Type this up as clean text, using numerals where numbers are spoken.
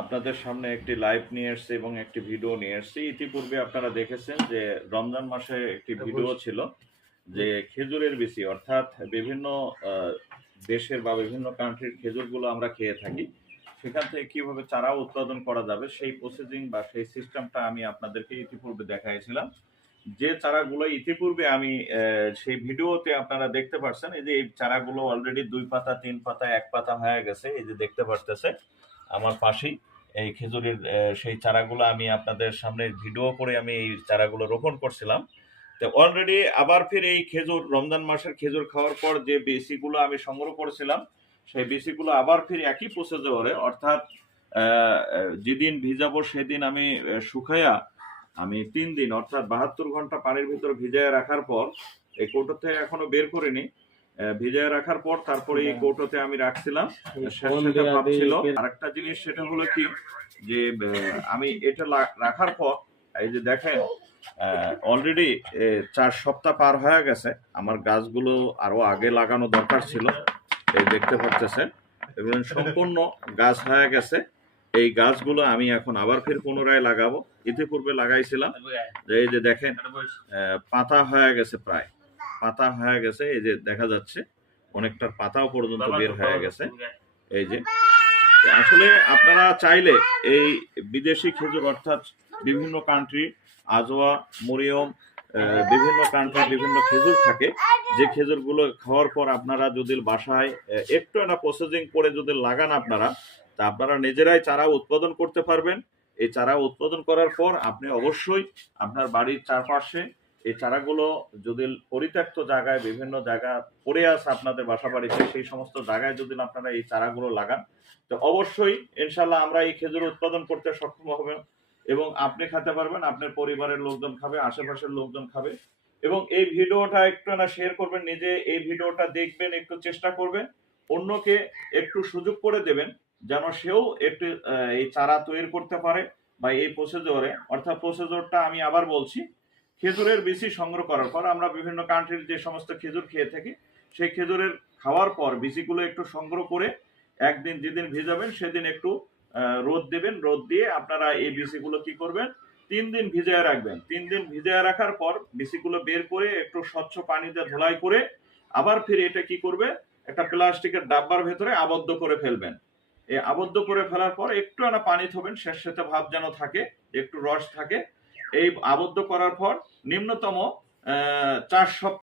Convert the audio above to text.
আপনাদের সামনে একটি লাইভ নিয়ে এসেছি এবং একটি ভিডিও নিয়ে এসেছি। ইতিপূর্বে আপনারা দেখেছেন যে রমজান মাসে একটি ভিডিও ছিল যে খেজুরের বিচি অর্থাৎ বিভিন্ন আহ, দেশের বা বিভিন্ন কান্ট্রির খেজুরগুলো আমরা খেয়ে থাকি, সেখান থেকে কিভাবে চারা উৎপাদন করা যাবে সেই প্রসেসিং বা সেই সিস্টেমটা আমি আপনাদেরকে ইতিপূর্বে দেখাইছিলাম। যে চারাগুলো ইতিপূর্বে আমি সেই ভিডিওতে আপনারা দেখতে পাচ্ছেন, এই যে এই চারাগুলো অলরেডি 2 পাতা 3 পাতা 1 পাতা হয়ে গেছে, এই যে দেখতে পারতেছে আমার পাশেই এই খেজুরের সেই চারাগুলো আমি আপনাদের সামনে ভিডিও করে আমি এই চারাগুলো রোপণ করছিলাম। তো অলরেডি আবার ফির এই খেজুর রমজান মাসের খেজুর খাওয়ার পর যে বিচিগুলো আমি সংগ্রহ করেছিলাম, সেই বিচিগুলো আবার ফির একই প্রসেসরে অর্থাৎ যেদিন ভিজাবো সেদিন আমি শুকাইয়া আমি 3 দিন অর্থাৎ 72 ঘন্টা পানির ভিতর ভিজায় রাখার পর এই কৌটোতে এখনো বের করিনি, ভিজায় রাখার পর তারপরে এই কৌটোতে আমি রাখছিলাম। সেটা ভাবছিল আরেকটা জিনিস, সেটা হলো কি যে আমি এটা রাখার পর এই যে দেখেন অলরেডি 4 সপ্তাহ পার হয়ে গেছে। আমার গাছগুলো আরো আগে লাগানো দরকার ছিল, এই দেখতে পাচ্ছেন এবং সম্পূর্ণ গাছ হয়ে গেছে। এই গাছগুলো আমি এখন আবার ফের পুনরায় লাগাবো। ইতিপূর্বে লাগাইছিলাম, এই যে দেখেন পাতা হয়ে গেছে, প্রায় পাতা হয়ে গেছে, এই যে দেখা যাচ্ছে অনেকটা পাতাও পর্যন্ত বের হয়ে গেছে। এই যে আসলে আপনারা চাইলে এই বিদেশি খেজুর অর্থাৎ বিভিন্ন কান্ট্রি আজোয়া, মরিয়ম, বিভিন্ন কান্ট্রির বিভিন্ন খেজুর থাকে, যে খেজুরগুলো খাওয়ার পর আপনারা যদি বাসায় একটু না প্রসেসিং করে যদি লাগান আপনারা, তা আপনারা নিজেরাই চারা উৎপাদন করতে পারবেন। এই চারা উৎপাদন করার পর আপনি অবশ্যই আপনার বাড়ির চারপাশে এই চারাগুলো যদি পরিত্যক্ত জায়গায় বিভিন্ন জায়গা পড়ে আছে আপনাদের বাসা বাড়িতে, সেই সমস্ত জায়গায় যদি আপনারা এই চারাগুলো লাগান, তো অবশ্যই ইনশাল্লাহ আমরা এই খেজুর উৎপাদন করতে সক্ষম হবে এবং আপনি খেতে পারবেন, আপনার পরিবারের লোকজন খাবে, আশেপাশের লোকজন খাবে। এবং এই ভিডিওটা একটু না শেয়ার করবেন, নিজে এই ভিডিওটা দেখবেন, একটু চেষ্টা করবেন, অন্যকে একটু সুযোগ করে দেবেন যেন সেও একটু এই চারা তৈরি করতে পারে বা এই প্রসেসরে অর্থাৎ প্রসেসরটা আমি আবার বলছি, খেজুরের বিচি সংগ্রহ করার পর আমরা বিভিন্ন কান্ট্রির যে সমস্ত খেজুর খেয়ে থাকি, সেই খেজুরের খাওয়ার পর বিচিগুলো একটু সংগ্রহ করে একদিন যেদিন ভিজাবেন সেদিন একটু রোদ দেবেন, রোদ দিয়ে আপনারা এই বিচিগুলো কি করবেন 3 দিন ভিজায় রাখবেন। 3 দিন ভিজায় রাখার পর বিচিগুলো বের করে একটু স্বচ্ছ পানিতে ধোলাই করে আবার ফিরে এটা কি করবে একটা প্লাস্টিকের ডাব্বার ভেতরে আবদ্ধ করে ফেলবেন। এই আবদ্ধ করে ফেলার পর একটু না পানি থবেন, স্যাঁতসেঁতে ভাব যেন থাকে, একটু রস থাকে। এই আবদ্ধ করার পর নিম্নতম 4 সপ্তাহ